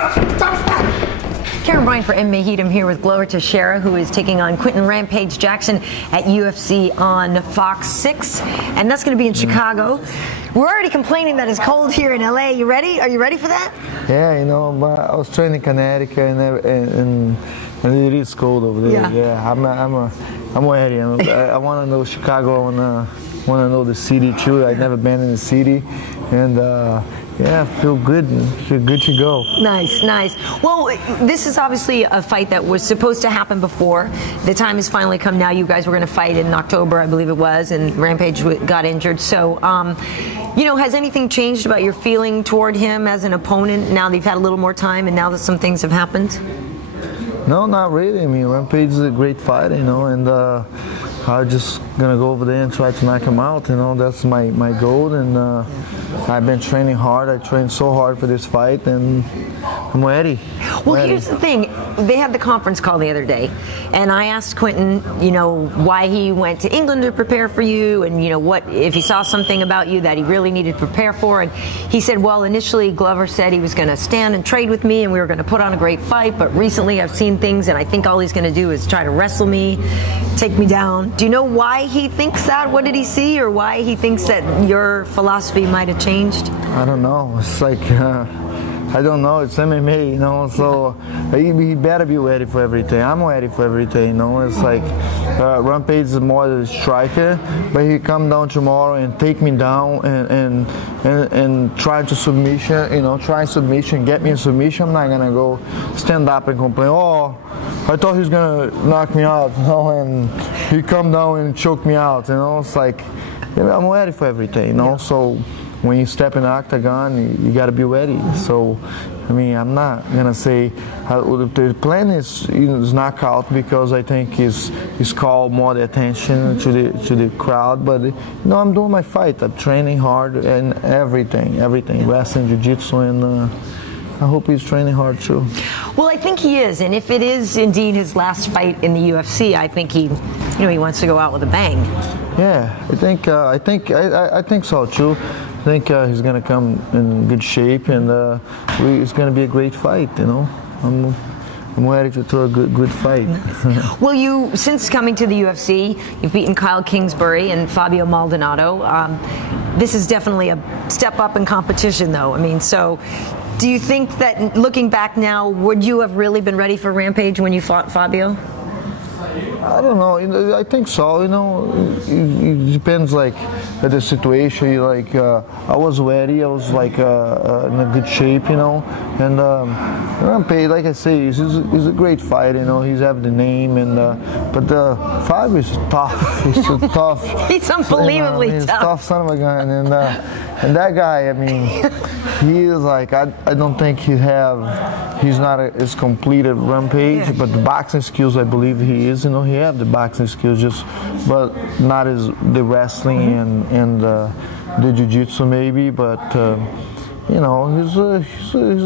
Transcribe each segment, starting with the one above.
Karyn Bryant for MMA H.E.A.T. I'm here with Glover Teixeira, who is taking on Quinton Rampage Jackson at UFC on Fox 6, and that's going to be in Chicago. We're already complaining that it's cold here in LA. You ready? Are you ready for that? Yeah, you know, I was training in Connecticut, and it is cold over there. Yeah, I'm ready. I want to know Chicago. I want to know the city too. I've never been in the city, and yeah, feel good. Feel good to go. Nice, nice. Well, this is obviously a fight that was supposed to happen before. The time has finally come now. You guys were going to fight in October, I believe it was, and Rampage got injured. So, you know, has anything changed about your feeling toward him as an opponent now that you've had a little more time and now that some things have happened? No, not really. I mean, Rampage is a great fighter, you know, and I'm just gonna go over there and try to knock him out. You know, that's my goal, and I've been training hard. I trained so hard for this fight, and I'm ready. Well, here's the thing. They had the conference call the other day, and I asked Quinton, you know, why he went to England to prepare for you, and, you know, what if he saw something about you that he really needed to prepare for. And he said, well, initially Glover said he was going to stand and trade with me, and we were going to put on a great fight, but recently I've seen things, and I think all he's going to do is try to wrestle me, take me down. Do you know why he thinks that? What did he see, or why he thinks that your philosophy might have changed? I don't know. It's like, I don't know. It's MMA, you know, so he better be ready for everything. I'm ready for everything, you know. It's like Rampage is more the striker, but he come down tomorrow and take me down and try to submission, you know, try submission, get me a submission. I'm not gonna go stand up and complain, oh, I thought he was gonna knock me out, you know, and he come down and choke me out, you know. It's like, I'm ready for everything, you know. So when you step in the octagon, you got to be ready. So, I mean, I'm not gonna say the plan is knockout, because I think it's called more the attention to the crowd. But you know, I'm doing my fight. I'm training hard and everything, wrestling, jiu-jitsu, and I hope he's training hard too. Well, I think he is, and if it is indeed his last fight in the UFC, I think he wants to go out with a bang. Yeah, I think so too. I think he's gonna come in good shape, and it's gonna be a great fight. You know, I'm ready to throw a good fight. Well, you, since coming to the UFC, you've beaten Kyle Kingsbury and Fabio Maldonado. This is definitely a step up in competition, though. I mean, so do you think that, looking back now, would you have really been ready for Rampage when you fought Fabio? I don't know. I think so. You know, it depends, like, at the situation. Like, I was ready. I was like in a good shape, you know. And Rampage, like I say, he's a great fighter. You know, he's have the name, and but Fabio is tough. He's so tough. He's unbelievably tough. He's a tough son of a gun, and that guy. I mean, he is like, I don't think he's not as complete as Rampage, but the boxing skills, I believe he is. You know, he have the boxing skills, but not as the wrestling and the jiu-jitsu maybe. But you know, he's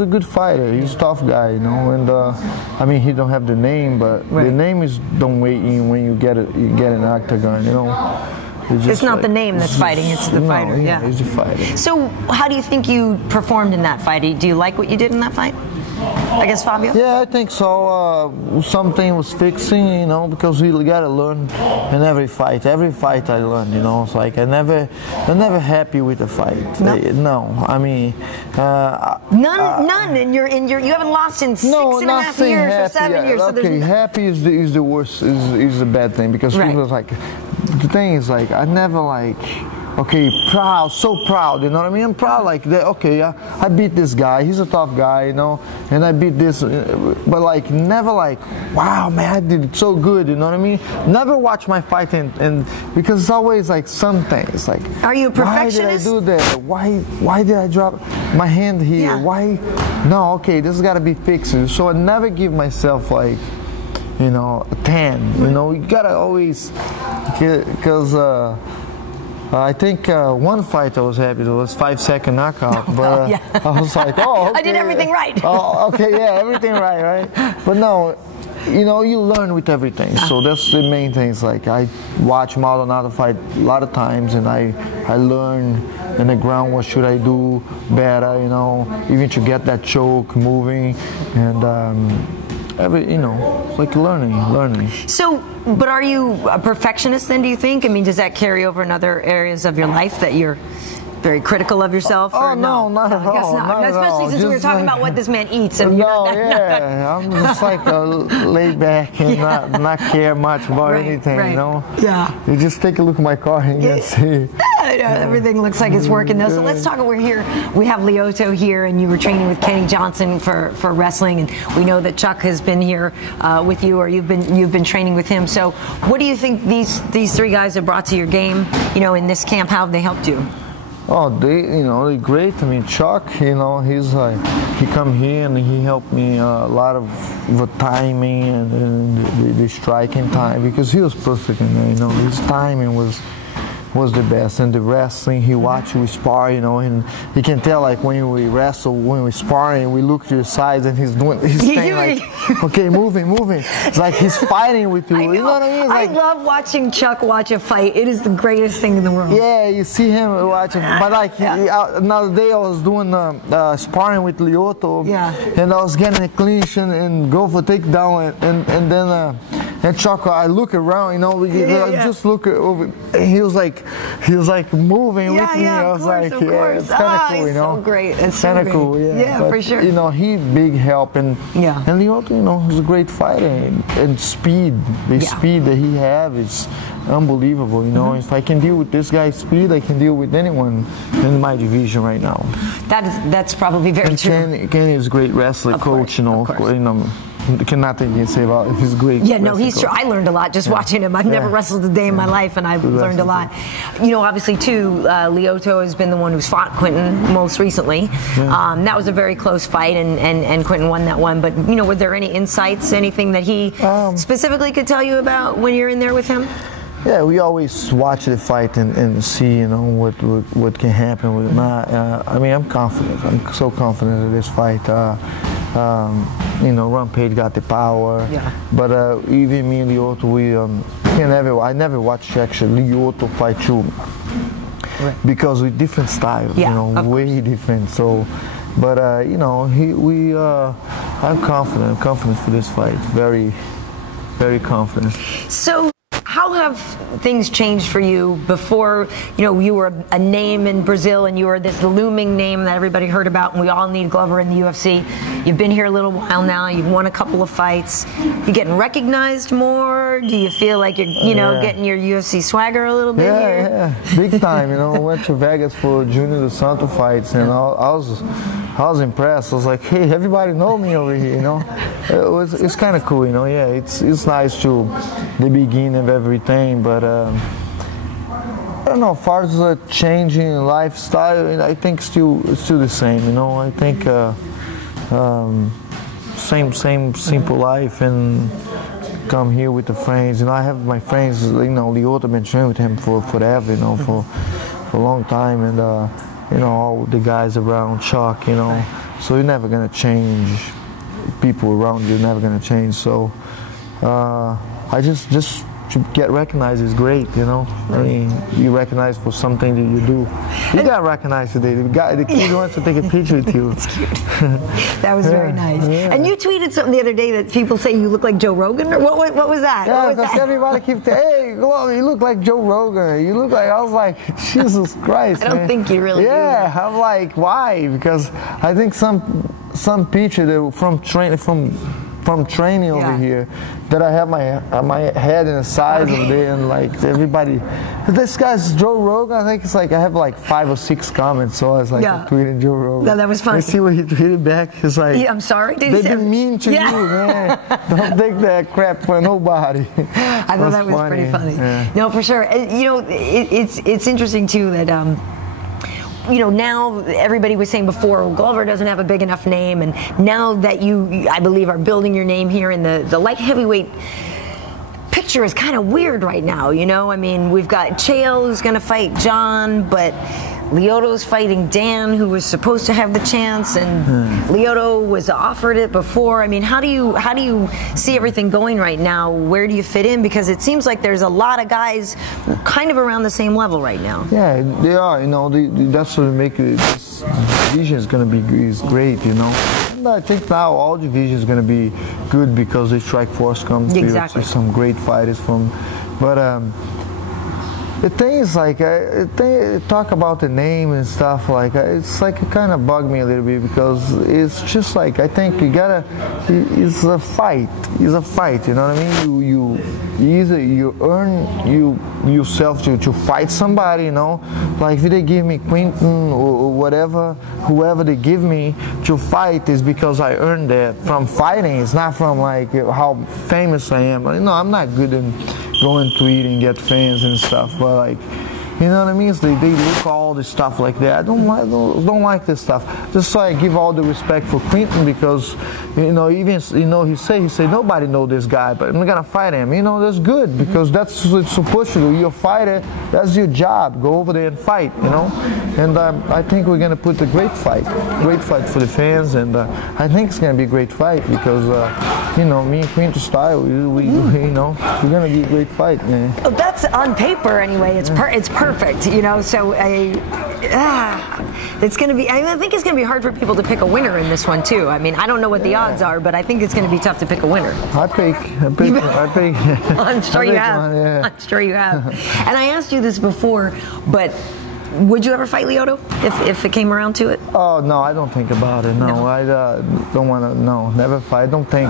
a good fighter. He's a tough guy, you know. And I mean, he don't have the name, but the name is don't wait in when you get an octagon, you know. It's not like, the name that's fighting, it's the fighter. Yeah, he's the fighter. So how do you think you performed in that fight? Do you like what you did in that fight against Fabio? Yeah, I think so. Something was fixing, you know, because we gotta learn in every fight. Every fight I learn, you know. It's like I'm never happy with the fight. No, I mean, none. And you haven't lost in six and a half years or 7 years. Okay, so happy is the worst. Is the bad thing, because people are like. The thing is, like, I never, like, okay, proud, so proud, you know what I mean? I'm proud, like, that, okay, I beat this guy, he's a tough guy, you know, and I beat this, but, like, never, like, wow, man, I did it so good, you know what I mean? Never watch my fight, and because it's always, like, something, it's like, are you a perfectionist? Why did I do that? Why did I drop my hand here? Yeah. Why? No, okay, this has got to be fixed. So I never give myself, like, you know, a 10, you know, you gotta always, because I think one fight I was happy, it was 5-second knockout, but I was like, oh, okay. I did everything right. Oh, okay, yeah, everything right? But no, you know, you learn with everything, so that's the main thing. It's like, I watch Maldonado fight a lot of times, and I learn in the ground, what should I do better, you know, even to get that choke moving, and you know, it's like learning. So, but are you a perfectionist then, do you think? I mean, does that carry over in other areas of your life that you're very critical of yourself? Oh, or no, not at all. Not Not especially at since we were all. talking about what this man eats. And No, I'm just like laid back and not care much about anything, you know? Yeah. You just take a look at my car and you see. Everything looks like it's working though. So let's talk. We're here. We have Lyoto here, and you were training with Kenny Johnson for wrestling, and we know that Chuck has been here with you, or you've been training with him. So, what do you think these three guys have brought to your game? You know, in this camp, how have they helped you? Oh, they're great. I mean, Chuck, you know, he's like, he come here and he helped me a lot of the timing and the striking time, because he was perfect in there, you know, his timing was the best. And the wrestling, he watch we spar, you know, and he can tell, like, when we wrestle, when we spar, and we look to the sides, and he's saying like, okay, moving. It's like he's fighting with you. You know what I mean? I love watching Chuck watch a fight. It is the greatest thing in the world. Yeah, you see him watching. But like another day, I was doing sparring with Lyoto, and I was getting a clinch and go for takedown, and then. And Chuck, I look around, you know, just look over. He was like moving with me. I was like, it's kind of cool, you know. So great. It's kind of cool, but, for sure. You know, he big help, and Lyoto, you know, he's a great fighter, and speed, the speed that he have is unbelievable. You know, if I can deal with this guy's speed, I can deal with anyone in my division right now. That's probably very true. Kenny is a great wrestler, coach, you know. Nothing you say about his great. Yeah, no, he's true. I learned a lot just watching him. I've never wrestled a day in my life, and I've learned a lot. You know, obviously too, Lyoto has been the one who's fought Quinton most recently. That was a very close fight, and Quinton won that one. But you know, were there any insights, anything that he specifically could tell you about when you're in there with him? Yeah, we always watch the fight and see, you know, what can happen with not. I mean, I'm confident. I'm so confident in this fight. You know, Rampage got the power, but even me and Lyoto, I never watched actually Lyoto fight too, because we different styles, you know, way different. So, but you know, I'm confident for this fight, very, very confident. So, how have things changed for you? Before, you know, you were a name in Brazil, and you were this looming name that everybody heard about, and we all need Glover in the UFC. You've been here a little while now. You've won a couple of fights. You getting recognized more? Do you feel like you're, you know, getting your UFC swagger a little bit here? Yeah, big time. You know, I went to Vegas for Junior Dos Santos fights, and I was impressed. I was like, hey, everybody know me over here, you know. It's kind of cool, you know. Yeah, it's nice to the beginning of everything, but I don't know. As far as changing lifestyle, I think still the same, you know. I think same simple life, and come here with the friends. You know, I have my friends. You know, Lyoto been training with him for forever, you know, for a long time, and you know, all the guys around Chuck, you know. So you're never gonna change. People around you are never gonna change. So I just to get recognized is great, you know. I mean, you recognize for something that you do. You got recognized today. The kid wants to take a picture with you. It's cute. That was very nice. And you tweeted something the other day that people say you look like Joe Rogan, or what was that? Yeah, because everybody keeps saying, hey, Glover, you look like Joe Rogan. You look like, I was like, Jesus Christ, I don't think you really do. I'm like, why? Because I think some picture that from training over here, that I have my head in the size of it, and like everybody, this guy's Joe Rogan. I think it's like I have like 5 or 6 comments, so I was like tweeting Joe Rogan. No, that was funny. I see what he tweeted back. It's like, I'm sorry. They didn't mean to you, man. Don't take that crap for nobody. I thought that was pretty funny. Yeah. No, for sure. And, you know, it's interesting too that. You know, now everybody was saying before, well, Glover doesn't have a big enough name, and now that you, I believe, are building your name here in the light heavyweight picture is kind of weird right now, you know? I mean, we've got Chael who's going to fight John, but Lyoto's fighting Dan, who was supposed to have the chance, and Lyoto was offered it before. I mean, how do you see everything going right now? Where do you fit in? Because it seems like there's a lot of guys kind of around the same level right now. Yeah, they are. You know, that's what make this division is going to be great. You know, and I think now all divisions is going to be good because the Strike Force comes. Exactly. Some great fighters from, but. The thing is, like, talk about the name and stuff, like, it's like it kind of bugged me a little bit because it's just like, I think you gotta, it's a fight, you know what I mean? You earn yourself to fight somebody, you know? Like, if they give me Quinton or whatever, whoever they give me to fight is because I earned that from fighting. It's not from, like, how famous I am. You know, I'm not good in going to eat and get fans and stuff, but like, you know what I mean? So they look at all this stuff like that. I don't like this stuff. Just so I give all the respect for Quinton because, you know, even, you know, he say nobody know this guy, but I'm gonna fight him. You know, that's good because that's what it's supposed to do. You're a fighter. That's your job. Go over there and fight. You know, and I think we're gonna put a great fight for the fans, and I think it's gonna be a great fight because, you know, me and Quinton style, we you know, we're gonna be a great fight, man. Well, that's on paper anyway. It's perfect, you know. So it's going to be. I think it's going to be hard for people to pick a winner in this one too. I mean, I don't know what the odds are, but I think it's going to be tough to pick a winner. I pick. I'm sure you have. One, yeah. I'm sure you have. And I asked you this before, but would you ever fight Lyoto if it came around to it? Oh no, I don't think about it. No. I don't want to. No, never fight. I don't think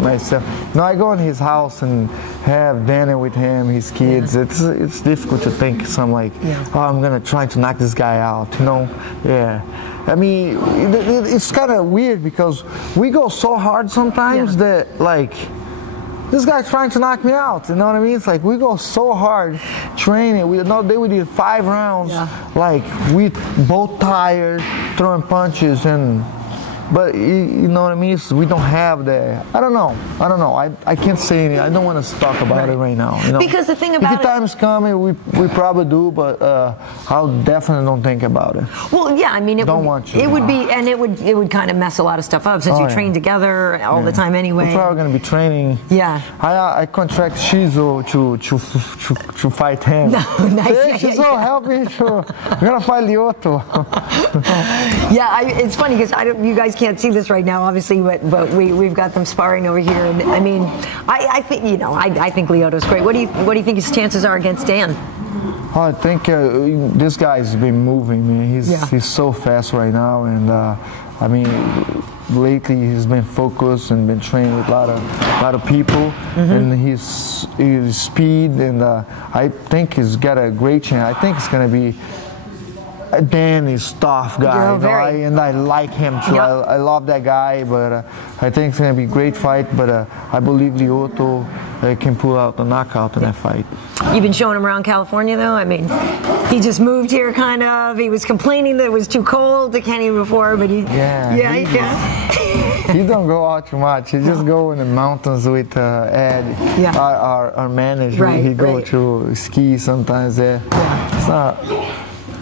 myself. No, I go in his house and have dinner with him, his kids. Yeah. It's difficult to think. So I'm like, oh, I'm gonna try to knock this guy out. You know? Yeah. I mean, it's kind of weird because we go so hard sometimes that like. This guy's trying to knock me out, you know what I mean? It's like we go so hard training. We did 5 rounds, like we both tired, throwing punches, but you know what I mean? We don't have that. I don't know. I can't say anything. I don't want to talk about it right now. You know? Because the thing about if the time's coming, we probably do, but I'll definitely don't think about it. Well, yeah, I mean, it would kind of mess a lot of stuff up since you train together all the time anyway. We're probably going to be training. Yeah. I contract Shizu to fight him. No, nice. Hey, Shizu, help me. We're going to fight Lyoto. Yeah, it's funny because you guys can't see this right now, obviously, but we've got them sparring over here, and I mean, I think I think Lyoto's great. What do you think his chances are against Dan? I think this guy's been moving, man. He's so fast right now, and I mean, lately he's been focused and been training with a lot of people, and his speed, and I think he's got a great chance. I think it's gonna be. Dan is tough guy, and I like him too. Yep. I love that guy, but I think it's gonna be a great fight. But I believe Lyoto can pull out the knockout in that fight. You've been showing him around California, though. I mean, he just moved here, kind of. He was complaining that it was too cold to Kenny before, but he don't go out too much. He just go in the mountains with Ed, our manager. He go to ski sometimes there. It's not.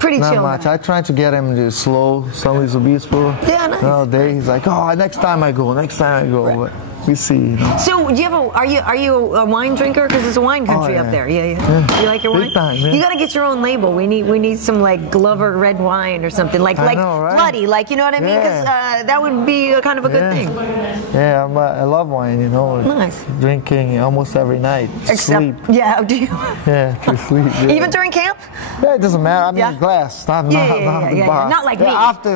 Pretty not chill. Much. I tried to get him to slow São Luís Obispo. Yeah, nice. Nowadays he's like, oh, next time I go. Right. But we see. You know. So, do you have are you a wine drinker? Because it's a wine country up there. Yeah. You like your wine? Big time, yeah. You got to get your own label. We need some like Glover red wine or something like bloody, like you know what I mean? Because that would be kind of a good thing. Yeah, I love wine. You know, nice. Drinking almost every night. Sleep. Yeah, do you? Yeah, to sleep. Yeah. Even during camp? Yeah, it doesn't matter. I mean, glass. Not Not like me. After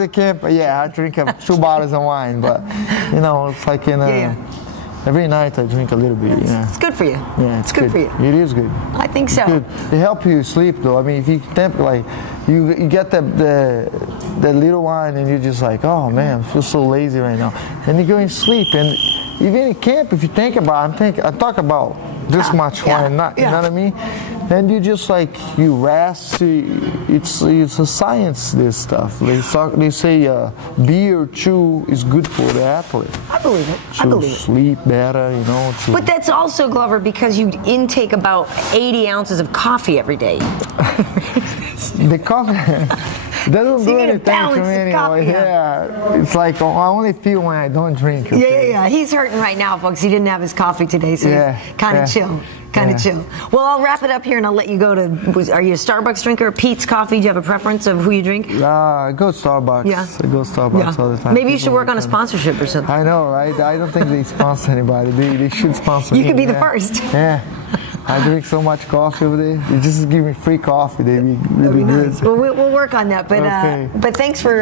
the camp, I drink 2 bottles of wine, but you know. It's like every night I drink a little bit. Yeah. It's good for you. Yeah, it's good for you. It is good. I think so. Good. It helps you sleep though. I mean, if you like you get the little wine and you're just like, oh man, I feel so lazy right now, and you go and sleep. And even in camp, if you think about it, I talk about this much wine, you know what I mean? And you just like you rest. It's a science. This stuff. They say beer too is good for the athlete. I believe it. To sleep better, you know. But that's also, Glover, because you intake about 80 ounces of coffee every day. The coffee doesn't do anything to me anyway. Yeah, it's like I only feel when I don't drink. Okay? Yeah. He's hurting right now, folks. He didn't have his coffee today, so he's kind of chill. Kind of chill. Well, I'll wrap it up here and I'll let you go to. Are you a Starbucks drinker? Pete's Coffee? Do you have a preference of who you drink? I go Starbucks. Yeah. I go Starbucks all the time. Maybe you should work on a sponsorship or something. I know, right? I don't think they sponsor anybody. They should sponsor me. You could be the first. Yeah. I drink so much coffee over there. You just give me free coffee. They'd be really good. Well, we'll work on that. But but thanks for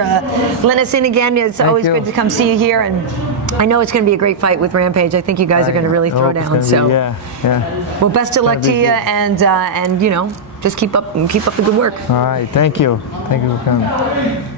letting us in again. It's always good to come see you here, and I know it's going to be a great fight with Rampage. I think you guys are going to really throw down. So well, best of luck to you, and you know, just keep up the good work. All right, thank you for coming.